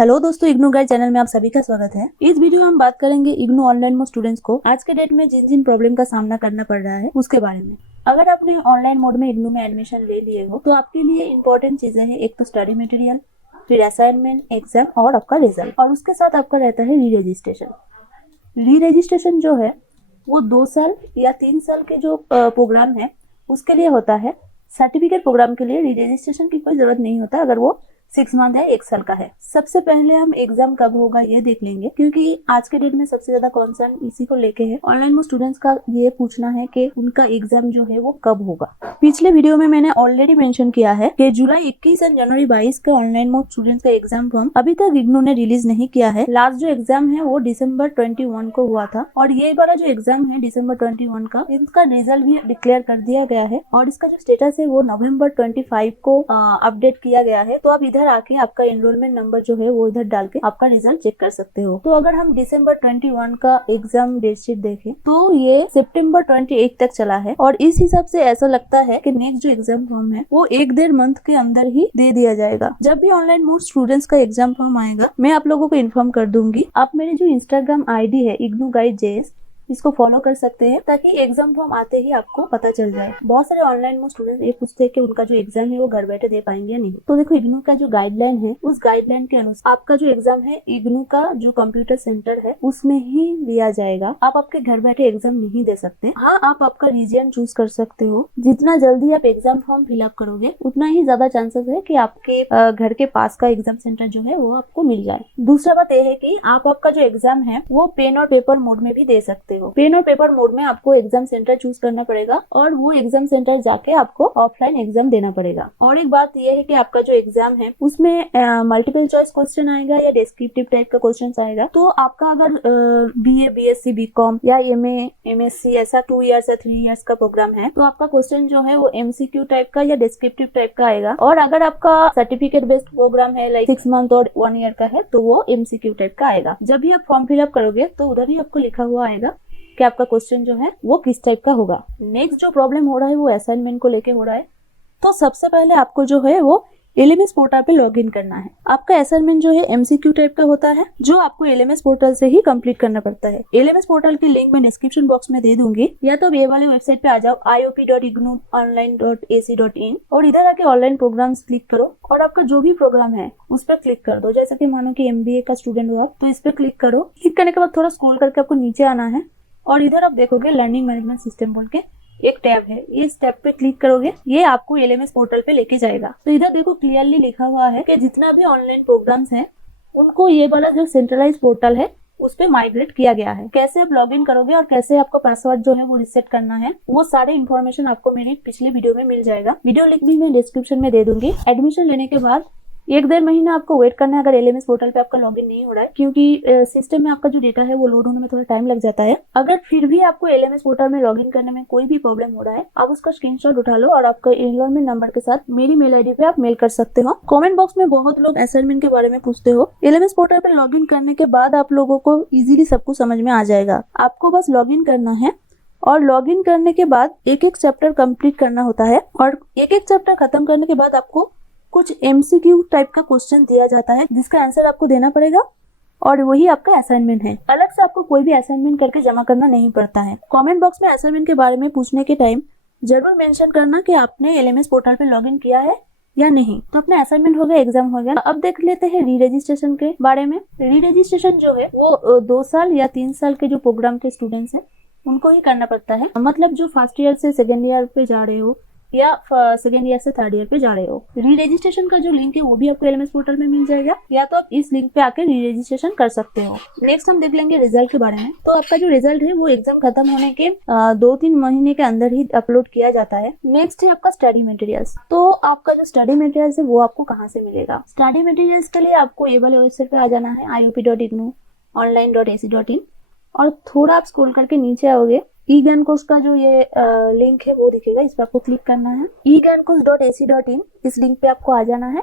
Hello दोस्तों, IGNOU guide channel में आप सभी का स्वागत है। इस वीडियो में हम बात करेंगे इग्नू ऑनलाइन मोड स्टूडेंट्स को आज के डेट में जिन जिन प्रॉब्लम का सामना करना पड़ रहा है उसके बारे में। अगर आपने ऑनलाइन मोड में इग्नू में एडमिशन ले लिए हो तो आपके लिए इंपॉर्टेंट चीजें हैं, एक तो स्टडी मटेरियल, फिर असाइनमेंट, एग्जाम और आपका रिजल्ट, और उसके साथ आपका रहता है री रजिस्ट्रेशन। री रजिस्ट्रेशन जो है वो 2 साल या 3 साल के जो प्रोग्राम है उसके लिए होता है। सर्टिफिकेट प्रोग्राम के लिए री रजिस्ट्रेशन की कोई जरूरत नहीं होता अगर वो 6 मंथ है, 1 साल का है। सबसे पहले हम एग्जाम कब होगा ये देख लेंगे, क्योंकि आज के डेट में सबसे ज्यादा कंसर्न इसी को लेके है। ऑनलाइन में स्टूडेंट्स का ये पूछना है कि उनका एग्जाम जो है वो कब होगा। पिछले वीडियो में मैंने ऑलरेडी मेंशन किया है कि जुलाई 21 और जनवरी 22 का ऑनलाइन मोड स्टूडेंट्स का एग्जाम फॉर्म अभी तक इग्नू ने रिलीज नहीं किया है। लास्ट जो एग्जाम है वो दिसंबर 21 को हुआ था, और ये वाला जो एग्जाम है दिसंबर 21 का, इसका रिजल्ट भी डिक्लेयर कर दिया गया है और इसका जो स्टेटस है वो नवंबर 25 को अपडेट किया गया है। तो आप इधर आके आपका एनरोलमेंट नंबर जो है वो इधर डाल के आपका रिजल्ट चेक कर सकते हो। तो अगर हम दिसंबर 21 का एग्जाम डेट शीट देखें तो ये सितंबर 28 तक चला है, और इस हिसाब से ऐसा लगता है कि नेक्स्ट जो एग्जाम फॉर्म है वो 1-1.5 मंथ के अंदर ही दे दिया जाएगा। जब भी ऑनलाइन मोड स्टूडेंट्स का एग्जाम फॉर्म आएगा मैं आप लोगों को इन्फॉर्म कर दूंगी। आप मेरे जो इंस्टाग्राम आईडी है इग्नू गाइड JS, इसको फॉलो कर सकते हैं ताकि एग्जाम फॉर्म आते ही आपको पता चल जाए। बहुत सारे ऑनलाइन में स्टूडेंट ये पूछते हैं कि उनका जो एग्जाम है वो घर बैठे दे पाएंगे या नहीं। तो देखो, इग्नू का जो गाइडलाइन है उस गाइडलाइन के अनुसार आपका जो एग्जाम है इग्नू का जो कंप्यूटर सेंटर है उसमें ही लिया जाएगा। आप आपके घर बैठे एग्जाम नहीं दे सकते। हाँ, आप आपका रीजन चूज कर सकते हो। जितना जल्दी आप एग्जाम फॉर्म फिलअप करोगे उतना ही ज्यादा चांसेस है कि आपके घर के पास का एग्जाम सेंटर जो है वो आपको मिल जाए। दूसरा बात यह है कि आप आपका जो एग्जाम है वो पेन और पेपर मोड में भी दे सकते हो। पेन और पेपर मोड में आपको एग्जाम सेंटर चूज करना पड़ेगा और वो एग्जाम सेंटर जाके आपको ऑफलाइन एग्जाम देना पड़ेगा। और एक बात यह है कि आपका जो एग्जाम है उसमें मल्टीपल चॉइस क्वेश्चन आएगा या डिस्क्रिप्टिव टाइप का क्वेश्चन आएगा। तो आपका अगर BA, BSc, BCom या MA, MSc ऐसा 2 इयर्स या 3 इयर्स का प्रोग्राम है तो आपका क्वेश्चन जो है वो MCQ टाइप का या डिस्क्रिप्टिव टाइप का आएगा। और अगर आपका सर्टिफिकेट बेस्ड प्रोग्राम है लाइक 6 मंथ और 1 ईयर का है तो वो MCQ टाइप का आएगा। जब भी आप फॉर्म फिलअप करोगे तो उधर ही आपको लिखा हुआ आएगा कि आपका क्वेश्चन जो है वो किस टाइप का होगा। नेक्स्ट जो प्रॉब्लम हो रहा है वो असाइनमेंट को लेके हो रहा है। तो सबसे पहले आपको जो है वो LMS पोर्टल पे लॉगिन करना है। आपका असाइनमेंट जो है MCQ टाइप का होता है जो आपको LMS पोर्टल से ही कंप्लीट करना पड़ता है। LMS पोर्टल की लिंक मैं डिस्क्रिप्शन बॉक्स में दे दूंगी, या तो ये वाले वेबसाइट पे आ जाओ iop.ignuonline.ac.in और इधर आके ऑनलाइन प्रोग्राम्स क्लिक करो और आपका जो भी प्रोग्राम है उस पर क्लिक कर दो। जैसे कि मानो कि MBA का स्टूडेंट हो आप तो इस पर क्लिक करो। क्लिक करने के बाद थोड़ा स्क्रॉल करके आपको नीचे आना है और इधर आप देखोगे लर्निंग मैनेजमेंट सिस्टम बोल के एक टैब है। इस टैब पे क्लिक करोगे ये आपको LMS पोर्टल पे लेके जाएगा। तो इधर देखो क्लियरली लिखा हुआ है कि जितना भी ऑनलाइन प्रोग्राम्स हैं उनको ये वाला जो सेंट्रलाइज पोर्टल है उस पे माइग्रेट किया गया है। कैसे आप लॉगिन करोगे और कैसे आपका पासवर्ड जो है वो रिसेट करना है वो सारे इन्फॉर्मेशन आपको मेरी पिछले वीडियो में मिल जाएगा। वीडियो लिंक भी मैं डिस्क्रिप्शन में दे दूंगी। एडमिशन लेने के बाद 1-1.5 महीना आपको वेट करना है अगर LMS पोर्टल पे आपका लॉगिन नहीं हो रहा है, क्योंकि सिस्टम में आपका जो डेटा है वो लोड होने में थोड़ा टाइम लग जाता है। अगर फिर भी आपको LMS पोर्टल में लॉगिन करने में कोई भी प्रॉब्लम हो रहा है आप उसका स्क्रीनशॉट उठा लो और आपका एनरोलमेंट नंबर के साथ मेरी मेल ID पे आप मेल कर सकते हो। कमेंट बॉक्स में बहुत लोग असाइनमेंट के बारे में पूछते हो। LMS पोर्टल पे लॉगिन करने के बाद आप लोगों को इजीली सब कुछ समझ में आ जाएगा। आपको बस लॉगिन करना है और लॉगिन करने के बाद एक चैप्टर कंप्लीट करना होता है, और एक चैप्टर खत्म करने के बाद आपको कुछ MCQ टाइप का क्वेश्चन दिया जाता है जिसका आंसर आपको देना पड़ेगा और वही आपका असाइनमेंट है। अलग से आपको कोई भी असाइनमेंट करके जमा करना नहीं पड़ता है। कमेंट बॉक्स में असाइनमेंट के बारे में पूछने के टाइम जरूर मेंशन करना कि आपने LMS पोर्टल पे लॉगिन किया है या नहीं। तो अपने असाइनमेंट हो गया, एग्जाम हो गया। अब देख लेते हैं री रजिस्ट्रेशन के बारे में। री रजिस्ट्रेशन जो है वो 2 साल या 3 साल के जो प्रोग्राम के स्टूडेंट्स हैं उनको ही करना पड़ता है। मतलब जो फर्स्ट ईयर से सेकेंड ईयर पे जा रहे हो या सेकेंड ईयर से थर्ड ईयर पे जा रहे हो। री रजिस्ट्रेशन का जो लिंक है वो भी आपको LMS पोर्टल में मिल जाएगा, या तो आप इस लिंक पे आकर री रजिस्ट्रेशन कर सकते हो। नेक्स्ट हम देख लेंगे रिजल्ट के बारे में। तो आपका जो रिजल्ट है वो एग्जाम खत्म होने के 2-3 महीने के अंदर ही अपलोड किया जाता है। नेक्स्ट है आपका स्टडी मटेरियल्स। तो आपका जो स्टडी मटेरियल्स है वो आपको कहाँ से मिलेगा। स्टडी मटेरियल्स के लिए आपको ये वाले वेबसाइट पे आ जाना है iop.ignuonline.ac.in और थोड़ा आप स्क्रॉल करके नीचे आओगे ई-ज्ञान कोर्स का जो ये लिंक है वो दिखेगा, इस पर आपको क्लिक करना है। eGyancourse.ac.in इस लिंक पे आपको आ जाना है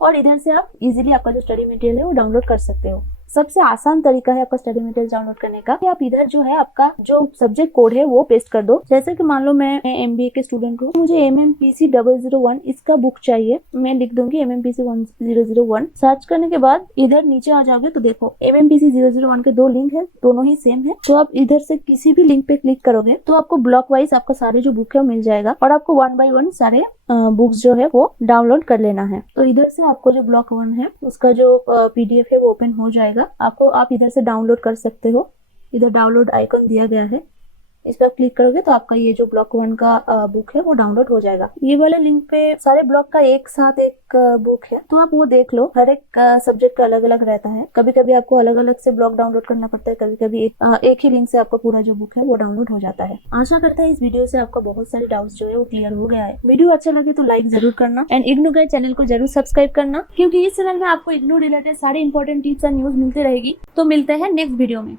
और इधर से आप इजीली आपका जो स्टडी मटेरियल है वो डाउनलोड कर सकते हो। सबसे आसान तरीका है आपका स्टडी मटेरियल डाउनलोड करने का कि आप इधर जो है आपका जो सब्जेक्ट कोड है वो पेस्ट कर दो। जैसे कि मान लो मैं MBA के स्टूडेंट हूँ, मुझे MMPC 001 इसका बुक चाहिए। मैं लिख दूंगी MMPC 1001। सर्च करने के बाद इधर नीचे आ जाओगे तो देखो MMPC 001 के दो लिंक है, दोनों ही सेम है। तो आप इधर से किसी भी लिंक पे क्लिक करोगे तो आपको ब्लॉक वाइज आपका सारे जो बुक है वो मिल जाएगा और आपको 1 बाय 1 सारे बुक्स जो है वो डाउनलोड कर लेना है। तो इधर से आपको जो ब्लॉक 1 है उसका जो PDF है वो ओपन हो जाएगा। आप इधर से डाउनलोड कर सकते हो। इधर डाउनलोड आइकन दिया गया है, इस पर क्लिक करोगे तो आपका ये जो ब्लॉक 1 का बुक है वो डाउनलोड हो जाएगा। ये वाले लिंक पे सारे ब्लॉक का एक साथ एक बुक है, तो आप वो देख लो। हर एक सब्जेक्ट का अलग अलग रहता है। कभी कभी आपको अलग अलग से ब्लॉक डाउनलोड करना पड़ता है, कभी कभी एक ही लिंक से आपका पूरा जो बुक है वो डाउनलोड हो जाता है। आशा करता है इस वीडियो से आपका बहुत सारे डाउट्स जो है वो क्लियर हो गया है। वीडियो अच्छा लगे तो लाइक जरूर करना एंड इग्नू गाइड चैनल को जरूर सब्सक्राइब करना, क्योंकि इस चैनल में आपको इग्नू रिलेटेड सारे इंपॉर्टेंट टिप्स एंड न्यूज मिलती रहेगी। तो मिलते हैं नेक्स्ट वीडियो में।